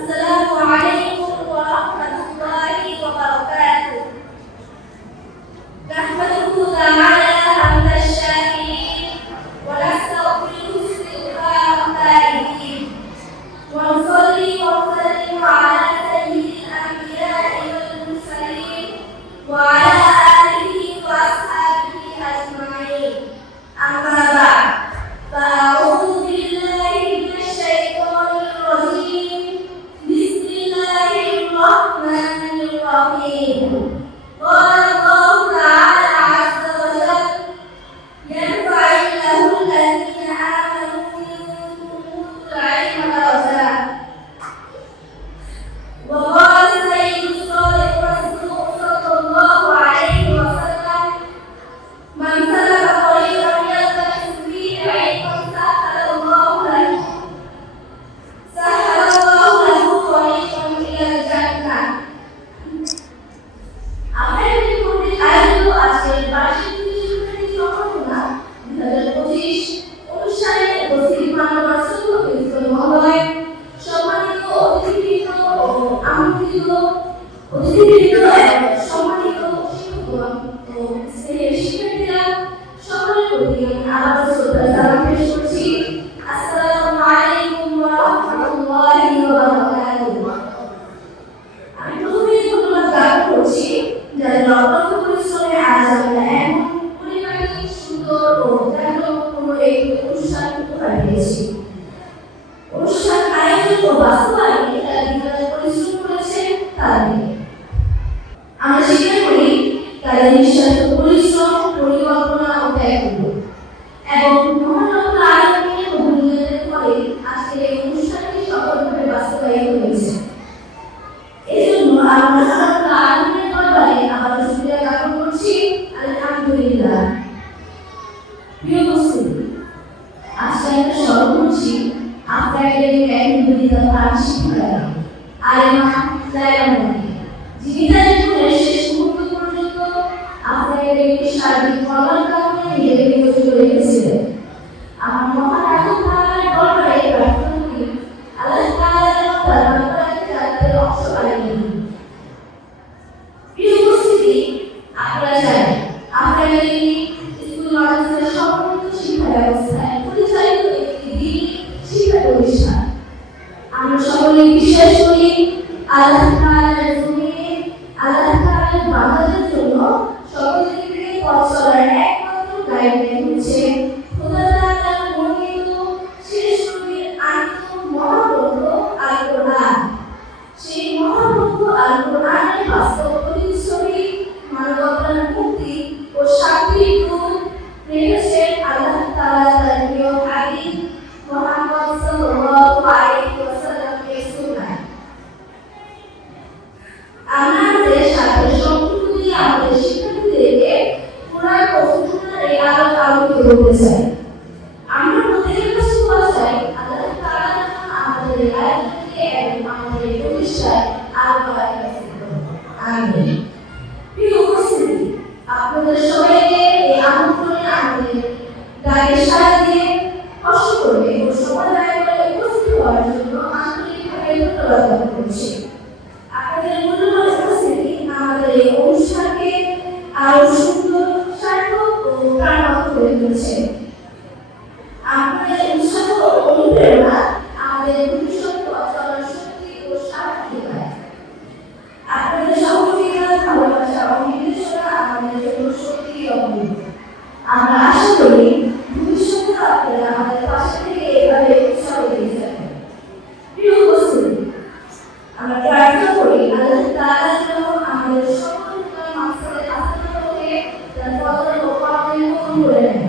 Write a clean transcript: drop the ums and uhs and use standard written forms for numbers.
السلام عليكم ورحمة الله وبركاته. نحمده تعالى حمد الشاكرين ونستغفره استغفار التائبين ونصلي ونسلم على سيد الأنبياء والمرسلين وعلى آله وأصحابه أجمعين. أما بعد فأعوذ بالله من الشيطان الرجيم. بسم الله الرحمن الرحيم. قال الله تعالى عز وجل: يرفع الله الذين آمنوا منكم العلم درجات. وقال السيد الصادق المصدوق صلى الله عليه وسلم: من سلك طريقا يلتمس فيه علما سهل الله له طريقا إلى الجنة. আজকের বার্ষিক শিক্ষার্থী সংগঠনা 2025 অনুষ্ঠানে উপস্থিত মাননীয় প্রিন্সিপাল মহোদয়, সম্মানিত অতিথিবৃন্দ ও আমন্ত্রিত অতিথিবৃন্দ এবং সম্মানিত শিক্ষকগণ ও স্নেহের শিক্ষার্থীরা, সকলের প্রতি আবার শ্রদ্ধা সালাম পেশ করছি। আসসালামু আলাইকুম ওয়া রাহমাতুল্লাহি ওয়া বারাকাতুহু। আমি প্রথমেই ধন্যবাদ জ্ঞাপন করছি যাদের অক্লান্ত পরিশ্রমে আজ আমরা এমন পরিমাণে সুন্দর ও জাঁকজমকপূর্ণ এই অনুষ্ঠান উপহার দিয়েছি। অনুষ্ঠান আয়োজন ও বাস্তবায়নে তারা বিদ্যালয়ে পরিশ্রম করেছে তাদের। আমরা স্বীকার করি তাদের নিঃস্বার্থ পরিশ্রম, পরিকল্পনা ও ত্যাগগুলো এবং মহানত্ব আয়োজনের অভিযোগের ফলে আজকের এই অনুষ্ঠানটি সফলভাবে বাস্তবায়িত হয়েছে। এজন্য আমরা আয়োজনের দরবারে আবার শুকরিয়া জ্ঞাপন করছি। আলহামদুলিল্লাহ। প্রিয় উপস্থিতি, আজকে আমরা স্মরণ করছি আফ্রা একাডেমির এক নিবেদিতা প্রাণ শিক্ষিকা আলেমা লায়লা মুন্নি, যিনি তার জীবনের শেষ মুহূর্ত পর্যন্ত আফ্রা একাডেমির সার্বিক কল্যাণ কামনায় নিজেকে নিয়োজিত রেখেছিলেন। আমার মহান আল্লাহ তাআলার দরবারে প্রার্থনা করি আল্লাহ তাআলা যেন তার বান্দাকে জান্নাতের অংশ বানিয়ে দেন। প্রিয় উপস্থিতি, আপনারা জানেন আফ্রা একাডেমি স্কুল মাদ্রাসার সমন্বিত শিক্ষা ব্যবস্থায় পরিচালিত একটি দ্বীনি শিক্ষা প্রতিষ্ঠান। আমরা সকলে বিশ্বাস করি আল্লাহ তাআলার জমিনে আল্লাহ তাআলার বান্দাদের জন্য সকল দিক থেকে পথ চলার একমাত্র গাইডলাইন হচ্ছে খোদা তাআলার মনোনীত শেষ নবীর আন্তম মহাগ্রন্থ আল কোরআন। সেই মহাগ্রন্থ আল কোরআনের বাস্তব প্রতিচ্ছবি, মানবতার মুক্তি ও শান্তির দূত রেখেছেন আল্লাহ তাআলা তার প্রিয় হাবিব মুহাম্মদ সাল্লাল্লাহু আলাইহি ওয়াসাল্লামের সুন্নাহ। আমরা আমাদের সাথে সংযুক্ত দিয়ে আমাদের শিক্ষার্থীদেরকে কোরআন ও সুন্নাহর এই আলোক আলোকিত করতে চাই। আমরা প্রত্যেকের কাছে দোয়া চাই আল্লাহ তাআলা যেন আমাদের এই আয়োজনকে এবং আমাদের এই প্রতিষ্ঠায় আরো বাড়ায়। আমিন। প্রিয় উপস্থিতি, আপনাদের সবাইকে এই আমন্ত্রণে আমাদের ডাকে সাড়া দিয়ে কষ্ট করে ও সময় ব্যয় করে উপস্থিত হওয়ার জন্য আন্তরিকভাবে ধন্যবাদ জ্ঞাপন করছি। আপনাদের মূল্যবান উপস্থিতি আমাদের এই অনুষ্ঠানকে আরো সুন্দর, সার্থক ও প্রাণবন্ত করে তুলেছে। আপনাদের উৎসাহ ও অনুপ্রেরণা আমাদের ভবিষ্যৎ পথ চলার শক্তি ও সাহস যোগায়। আপনাদের সহযোগিতা, ভালোবাসা ও নির্দেশনা আমাদের জন্য সত্যি অমূল্য। আমরা আশা করি ভবিষ্যতে আপনারা আমাদের পাশে থেকে এভাবে উৎসাহ দিয়ে যাবেন। প্রিয় উপস্থিতি, আমরা প্রার্থনা করি আল্লাহ তাআলা যেন আমাদের সকল মাকসাদে হাসিলকে তার ফজল ও করমে কবুল করে নেন।